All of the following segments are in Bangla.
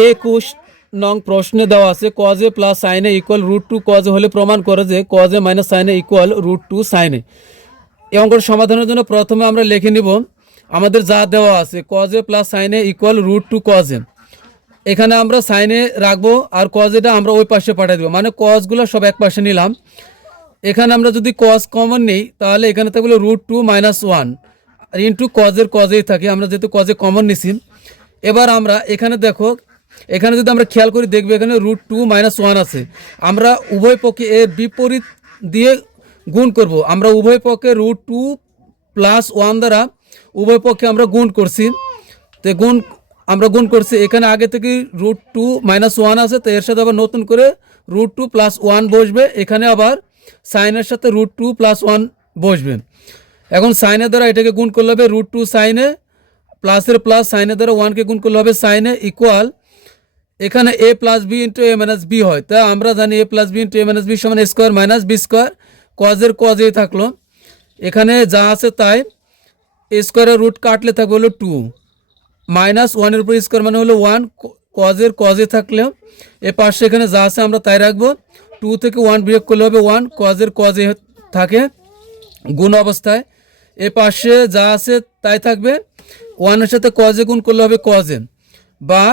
21 নং প্রশ্নে দেওয়া আছে cos A plus sin A equal √2 cos হলে প্রমাণ করে যে cos A minus sin A equal √2 sin A. এই অঙ্কর সমাধানের জন্য প্রথমে আমরা লিখে নিব আমাদের যা দেওয়া আছে cos A plus sin A equal √2 cause এ। এখানে আমরা সাইনে রাখবো আর কজ এটা আমরা ওই পাশে পাঠিয়ে দেবো, মানে কজগুলো সব এক পাশে নিলাম। এখানে আমরা যদি কজ কমন নিই তাহলে এখানে থাকবে √2 - 1 আর ইন্টু কজের কজেই থাকে, আমরা যেহেতু কজে কমন নিছি। এবার আমরা এখানে দেখো, এখানে যদি আমরা খেয়াল করি দেখবে এখানে √2 - 1 আছে। আমরা উভয় পক্ষে এর বিপরীত দিয়ে গুণ করব। আমরা উভয় পক্ষে √2 + 1 দ্বারা উভয় পক্ষে আমরা গুণ করছি। তো আমরা গুণ করছি, এখানে আগে থেকে √2 - 1 আছে, তো এর সাথে আবার নতুন করে √2 + 1 বসবে। এখানে আবার সাইনের সাথে √2 + 1 বসবে। এখন সাইনের দ্বারা এটাকে গুণ করলে হবে √2 সাইনে, প্লাসের প্লাস সাইনের দ্বারা 1কে গুণ করলে হবে সাইনে ইকুয়াল এখানে a + b * a - b হয়। তা আমরা জানি a + b * a - b সমান a² - b²। কজের কজেই থাকলো, এখানে যা আছে তাই। a স্কোয়ারের রুট কাটলে থাকবে হলো 2 -1 এর উপর স্কোয়ার মানে হলো 1, কজের কজে থাকলেও এ পাশে এখানে যা আছে আমরা তাই রাখবো। 2 থেকে 1 বিয়োগ করলে হবে 1, কজের কজে থাকে গুণ অবস্থায়। এ পাশে যা আছে তাই থাকবে, 1 এর সাথে কজে গুণ করলে হবে কজে, বা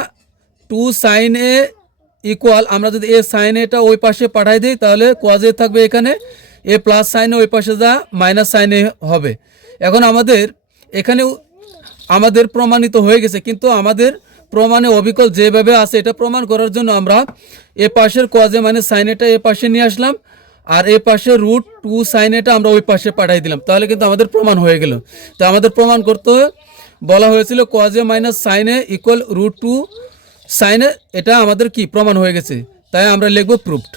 2 সাইন এ ইকুয়াল আমরা যদি এ সাইন এটা ওই পাশে পাঠাই দিই তাহলে কজে থাকবে এখানে এ প্লাস সাইনে ওই পাশে যা মাইনাস সাইনে হবে। এখন আমাদের এখানে আমাদের প্রমাণিত হয়ে গেছে, কিন্তু আমাদের প্রমাণে অবিকল যেভাবে আছে এটা প্রমাণ করার জন্য আমরা এ পাশের কজে মানে সাইন এটা এ পাশে নিয়ে আসলাম আর এ পাশে √2 সাইন এটা আমরা ওই পাশে পাঠিয়ে দিলাম, তাহলে কিন্তু আমাদের প্রমাণ হয়ে গেল। তো আমাদের প্রমাণ করতে বলা হয়েছিল কজে মাইনাস সাইনে ইকুয়াল √2 সাইনে, এটা আমাদের কি প্রমাণ হয়ে গেছে, তাই আমরা লিখব প্রুফড।